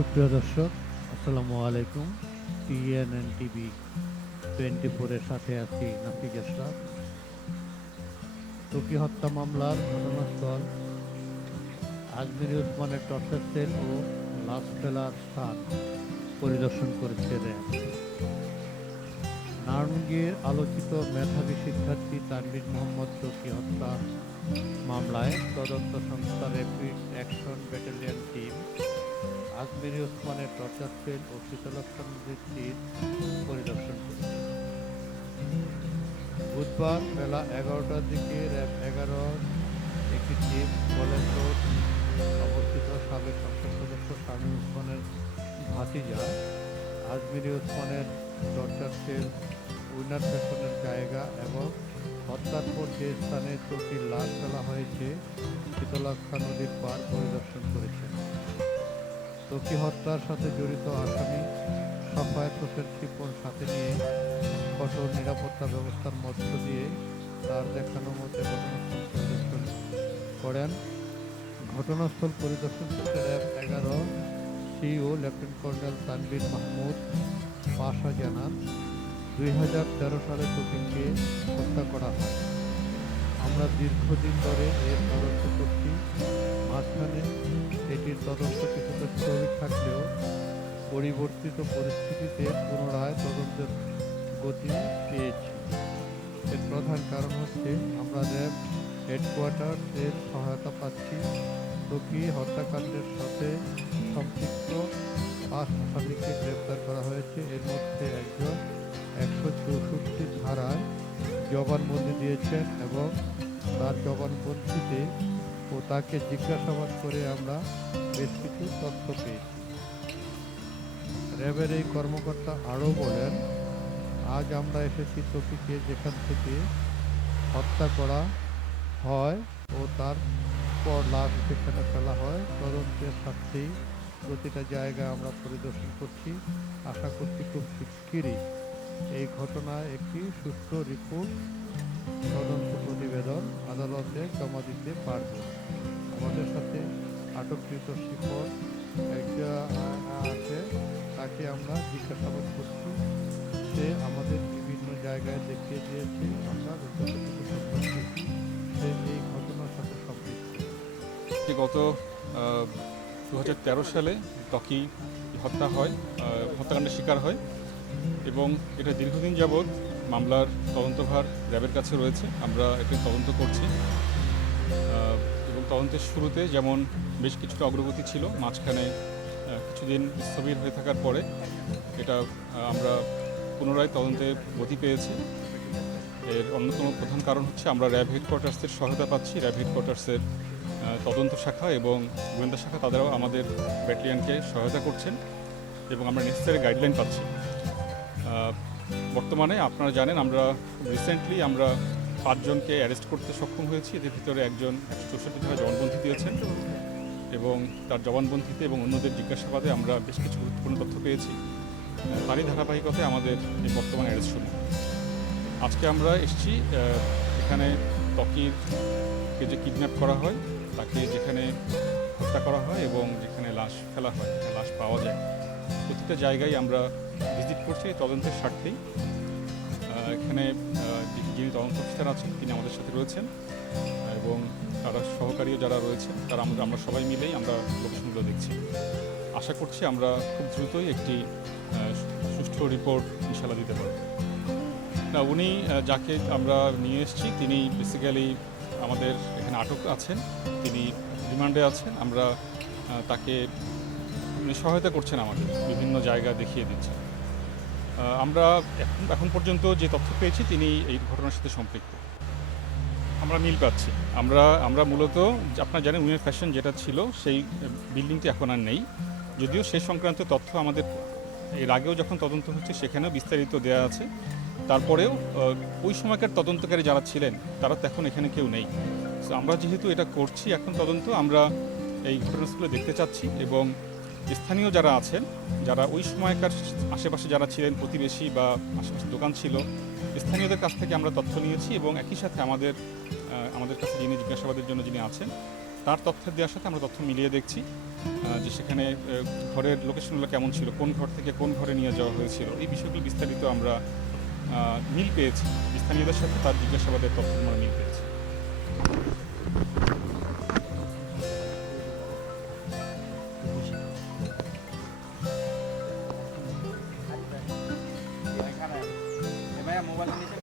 সুপ্রিয় দর্শক, আসসালামু আলাইকুম। টিএনএন টিভি টোয়েন্টি ফোরের সাথে আছি নাফিজ আশরাফ টকি হত্যা মামলার ঘটনাস্থল, আজমির ওসমানের টর্চার সেল ও লাশ ফেলার স্থান পরিদর্শন করেছে র্যাব। নারায়ণগঞ্জের আলোচিত মেধাবী শিক্ষার্থী তানবির মোহাম্মদ টকি হত্যা মামলায় তদন্ত সংস্থা র্যাপিড অ্যাকশন আজমিরি ওসমানের টর্চার সেল ও শীতলক্ষণ বৃত্তির পরিদর্শন করেছে। বুধবার বেলা এগারোটার দিকে র্যাব এগারোর একটি টিম কলেজ রোড অবস্থিত সাবেক সংসদ সদস্য শামীম ওসমানের ভাতিজা আজমিরি ওসমানের টর্চার সেল উইনার ফ্যাশনের জায়গা এবং হত্যার পর যে স্থানে চোখের লাশ ফেলা হয়েছে শীতলাক্ষা নদীর পার পরিদর্শন করেছেন তকি হত্যার সাথে জড়িত আসামি সফায়ত হোসেন শিপন সাথে নিয়ে কঠোর নিরাপত্তা ব্যবস্থার মধ্য দিয়ে তার দেখানো মতে ঘটনাস্থল পরিদর্শন করেন। ঘটনাস্থল পরিদর্শন করতে র্যাব এগারো CO lieutenant colonel Tanvir Mahmud Pasha জানান, দুই হাজার তেরো সালে তকিনকে হত্যা করা হয়। আমরা দীর্ঘদিন ধরে এর তদন্ত করছি মাঝখানে এটির তদন্ত কিছুটা স্থগিত থাকলেও পরিবর্তিত পরিস্থিতিতে পুনরায় তদন্তের গতি পেয়েছি। এর প্রধান কারণ হচ্ছে আমরা র্যাব হেডকোয়ার্টার এর সহায়তা পাচ্ছি। টকি হত্যাকাণ্ডের সাথে সম্পৃক্ত পাঁচ আসামিকে গ্রেপ্তার করা হয়েছে। এর মধ্যে একজন জবানবন্দি দিয়েছেন এবং তার জবানবন্দিতে ও তাকে জিজ্ঞাসাবাদ করে আমরা বেশ কিছু তথ্য পেয়েছি। র্যাবের এই কর্মকর্তা আরও বলেন, আজ আমরা এসেছি তফিকে যেখান থেকে হত্যা করা হয় ও তার পর লাশ যেখানে ফেলা হয়, তদন্তের স্বার্থেই প্রতিটা জায়গায় আমরা পরিদর্শন করছি। আশা করছি খুব শিগগিরই এই ঘটনায় একটি সুষ্ঠু রিপোর্ট, তদন্ত প্রতিবেদন আদালতে জমা দিতে পারব। আমাদের সাথে আটককৃত শিকড় একটা আছে, তাকে আমরা জিজ্ঞাসাবাদ করছি। সে আমাদের বিভিন্ন জায়গায় দেখিয়ে দিয়েছে, আমরা সে এই ঘটনার সাথে সম্পৃক্ত। গত দু হাজার তেরো সালে টকি হত্যা হয় হত্যাকাণ্ডের শিকার হয়। এবং এটা দীর্ঘদিন যাবৎ মামলার তদন্তভার র্যাবের কাছে রয়েছে। আমরা এটি তদন্ত করছি। এবং তদন্তের শুরুতে যেমন বেশ কিছুটা অগ্রগতি ছিল, মাঝখানে কিছুদিন স্থবির হয়ে থাকার পরে এটা আমরা পুনরায় তদন্তে গতি পেয়েছি। এর অন্যতম প্রধান কারণ হচ্ছে আমরা র্যাব হেডকোয়ার্টার্সের সহায়তা পাচ্ছি। র্যাব হেডকোয়ার্টার্সের তদন্ত শাখা এবং গোয়েন্দা শাখা তাদেরও আমাদের ব্যাটালিয়নকে সহায়তা করছেন এবং আমরা নেসেসারি গাইডলাইন পাচ্ছি। বর্তমানে আপনারা জানেন আমরা রিসেন্টলি আমরা পাঁচজনকে অ্যারেস্ট করতে সক্ষম হয়েছি। এদের ভিতরে একজন একশো চৌষট্টি ধারা জবানবন্দি দিয়েছেন এবং তার জবানবন্দিতে এবং অন্যদের জিজ্ঞাসাবাদে আমরা বেশ কিছু গুরুত্বপূর্ণ তথ্য পেয়েছি। তারই ধারাবাহিকতায় আমাদের এই বর্তমান অ্যারেস্ট সমূহ আজকে আমরা এসেছি এখানে ত্বকিরকে যে কিডন্যাপ করা হয়, তাকে যেখানে হত্যা করা হয় এবং যেখানে লাশ ফেলা হয়, লাশ পাওয়া যায়। প্রতিটা জায়গায় আমরা ভিজিট করছি তদন্তের স্বার্থেই। এখানে যিনি- তদন্ত অফিসার আছেন, তিনি আমাদের সাথে রয়েছেন। এবং তারা সহকারীও যারা রয়েছেন, তারা আমরা আমরা সবাই মিলেই আমরা লোকেশনগুলো দেখছি। আশা করছি আমরা খুব দ্রুতই একটি সুষ্ঠু রিপোর্ট ইনশাল্লাহ দিতে পারব। না, উনি যাকে আমরা নিয়ে এসেছি, তিনি বেসিক্যালি আমাদের এখানে আটক আছেন, তিনি রিমান্ডে আছেন, আমরা তাকে সহায়তা করছেন আমাদের বিভিন্ন জায়গা দেখিয়ে দিচ্ছেন। আমরা এখন পর্যন্ত যে তথ্য পেয়েছি, তিনি এই ঘটনার সাথে সম্পৃক্ত। আমরা মিল পাচ্ছি। আমরা আমরা মূলত, আপনারা জানেন উইনার ফ্যাশন যেটা ছিল, সেই বিল্ডিংটি এখন আর নেই। যদিও সে সংক্রান্ত তথ্য আমাদের এর আগেও যখন তদন্ত হচ্ছে, সেখানেও বিস্তারিত দেওয়া আছে। তারপরেও ওই সময়কার তদন্তকারী যারা ছিলেন, তারা তো এখন এখানে কেউ নেই। আমরা যেহেতু এটা করছি, এখন তদন্ত, আমরা এই ঘটনাস্থলে দেখতে চাচ্ছি এবং স্থানীয় যারা আছেন, যারা ওই সময়কার আশেপাশে যারা ছিলেন, প্রতিবেশী বা আশেপাশে দোকান ছিল, স্থানীয়দের কাছ থেকে আমরা তথ্য নিয়েছি এবং একই সাথে আমাদের আমাদের কাছে যিনি জিজ্ঞাসাবাদের জন্য যিনি আছেন, তার তথ্য দেওয়ার সাথে আমরা তথ্য মিলিয়ে দেখছি যে সেখানে ঘরের লোকেশনগুলো কেমন ছিল, কোন ঘর থেকে কোন ঘরে নিয়ে যাওয়া হয়েছিল, এই বিষয়গুলো বিস্তারিত আমরা মিল পেয়েছি। স্থানীয়দের সাথে তার জিজ্ঞাসাবাদের তথ্য আমরা মিল পেয়েছি।